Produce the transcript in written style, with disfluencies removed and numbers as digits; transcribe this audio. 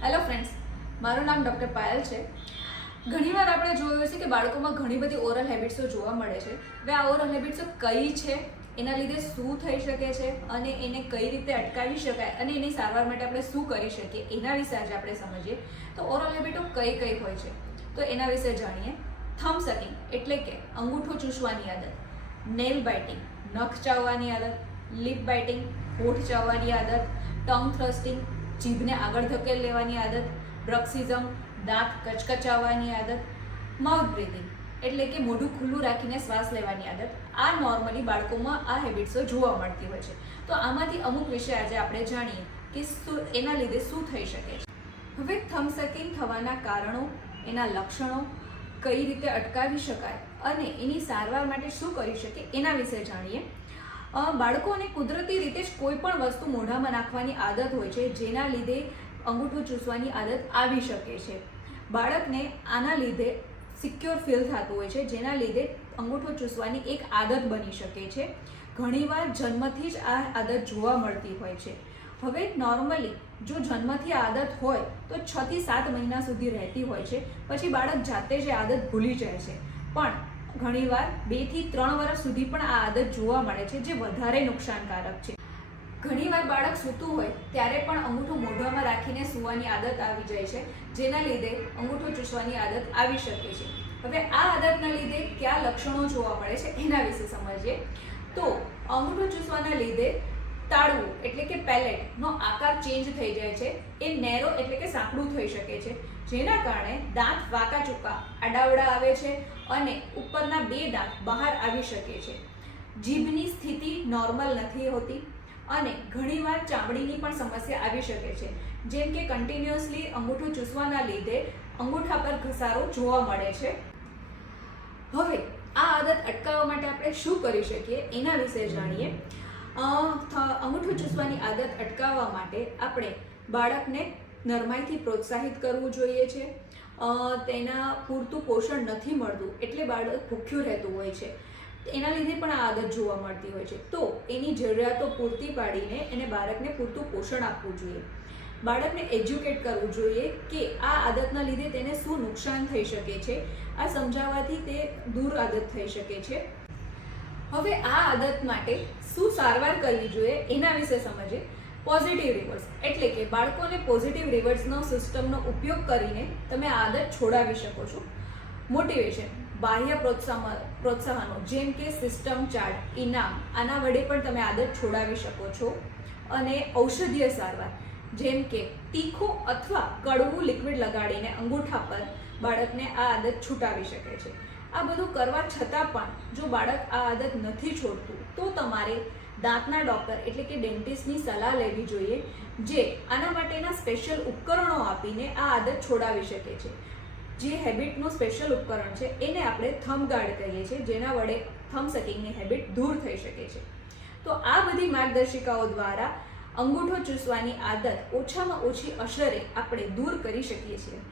Hello friends, મારું નામ doctor Payal છે. ઘણીવાર આપણે જોયું છે કે બાળકોમાં ઘણી બધી ઓરલ હેબિટ્સો જોવા મળે છે. હવે આ ઓરલ હેબિટ્સો કઈ છે, એના લીધે શું થઈ શકે છે અને એને કઈ રીતે અટકાવી શકાય અને એની સારવાર માટે આપણે શું કરી શકીએ, એના વિશે આજે આપણે સમજીએ. તો ઓરલ હેબિટો કઈ કઈ હોય છે તો એના વિશે જાણીએ. થમ્બ સકિંગ એટલે કે અંગૂઠો ચૂસવાની આદત, નેલ બાઇટિંગ નખ ચાવવાની આદત, લિપ બાઇટિંગ હોઠ ચાવવાની આદત, ટંગ થ્રસ્ટિંગ જીભને આગળ ધકેલ લેવાની આદત, બ્રક્સિઝમ દાંત કચકચાવવાની આદત, માઉથ બ્રીથિંગ એટલે કે મોઢું ખુલ્લું રાખીને શ્વાસ લેવાની આદત. આ નોર્મલી બાળકોમાં આ હેબિટ્સો જોવા મળતી હોય છે. તો આમાંથી અમુક વિશે આજે આપણે જાણીએ કે એના લીધે શું થઈ શકે છે. હવે થમ્બ સકિંગ થવાના કારણો, એના લક્ષણો, કઈ રીતે અટકાવી શકાય અને એની સારવાર માટે શું કરી શકે એના વિશે જાણીએ. બાળકોને કુદરતી રીતે જ કોઈ પણ વસ્તુ મોઢામાં નાખવાની આદત હોય છે, જેના લીધે અંગૂઠો ચૂસવાની આદત આવી શકે છે. બાળકને આના લીધે સિક્યોર ફીલ થતું હોય છે, જેના લીધે અંગૂઠો ચૂસવાની એક આદત બની શકે છે. ઘણીવાર જન્મથી જ આ આદત જોવા મળતી હોય છે. હવે નોર્મલી જો જન્મથી આદત હોય તો 6 થી 7 મહિના સુધી રહેતી હોય છે. પછી બાળક જાતે જ આદત ભૂલી જાય છે. પણ ઘણીવાર 2 થી 3 વર્ષ સુધી પણ આ આદત જોવા મળે છે, જે વધારે નુકસાનકારક છે. ઘણીવાર બાળક સૂતું હોય ત્યારે પણ અંગૂઠો મોઢામાં રાખીને સૂવાની આદત આવી જાય છે, જેના લીધે અંગૂઠો ચૂસવાની આદત આવી શકે છે. હવે આ આદતના લીધે કયા લક્ષણો જોવા મળે છે એના વિશે સમજીએ. તો અંગૂઠો ચૂસવાના લીધે તાળવું એટલે કે પેલેટનો આકાર ચેન્જ થઈ જાય છે. એ નેરો એટલે કે સાંકડું થઈ શકે છે, જેના કારણે દાંત વાંકા ચૂકા આડાવડા આવે છે અને ઉપરના 2 દાંત બહાર આવી શકે છે. જીભની સ્થિતિ નોર્મલ નથી હોતી અને ઘણીવાર ચામડીની પણ સમસ્યા આવી શકે છે, જેમ કે કન્ટિન્યુઅસલી અંગૂઠો ચૂસવાના લીધે અંગૂઠા પર ઘસારો જોવા મળે છે. હવે આ આદત અટકાવવા માટે આપણે શું કરી શકીએ એના વિશે જાણીએ. અંગૂઠો ચૂસવાની આદત અટકાવવા માટે આપણે બાળકને નરમાઈથી પ્રોત્સાહિત કરવું જોઈએ છે. તેના પૂરતું પોષણ નથી મળતું એટલે બાળક ભૂખ્યું રહેતું હોય છે, એના લીધે પણ આ આદત જોવા મળતી હોય છે. તો એની જરૂરિયાતો પૂરતી પાડીને એને બાળકને પૂરતું પોષણ આપવું જોઈએ. બાળકને એજ્યુકેટ કરવું જોઈએ કે આ આદતના લીધે તેને શું નુકસાન થઈ શકે છે. આ સમજાવવાથી તે દૂર આદત થઈ શકે છે. હવે આ આદત માટે શું સારવાર કરવી જોઈએ એના વિશે સમજીએ. પોઝિટિવ રિવર્સ એટલે કે બાળકોને પોઝિટિવ રિવર્સનો સિસ્ટમનો ઉપયોગ કરીને તમે આ આદત છોડાવી શકો છો. મોટિવેશન બાહ્ય પ્રોત્સાહનો જેમ કે સિસ્ટમ ચાર્ટ, ઇનામ, આના વડે પણ તમે આદત છોડાવી શકો છો. અને ઔષધીય સારવાર જેમ કે તીખું અથવા કડવું લિક્વિડ લગાડીને અંગૂઠા પર બાળકને આ આદત છૂટાવી શકે છે. આ બધું કરવા છતાં પણ જો બાળક આ આદત નથી છોડતું તો તમારે દાંતના ડૉક્ટર એટલે કે ડેન્ટિસ્ટની સલાહ લેવી જોઈએ, જે આના માટેના સ્પેશિયલ ઉપકરણો આપીને આ આદત છોડાવી શકે છે. જે હેબિટનું સ્પેશિયલ ઉપકરણ છે એને આપણે થમ્બ ગાર્ડ કહીએ છીએ, જેના વડે થમ્બ સકિંગની હેબિટ દૂર થઈ શકે છે. તો આ બધી માર્ગદર્શિકાઓ દ્વારા અંગૂઠો ચૂસવાની આદત ઓછામાં ઓછી અસરે આપણે દૂર કરી શકીએ છીએ.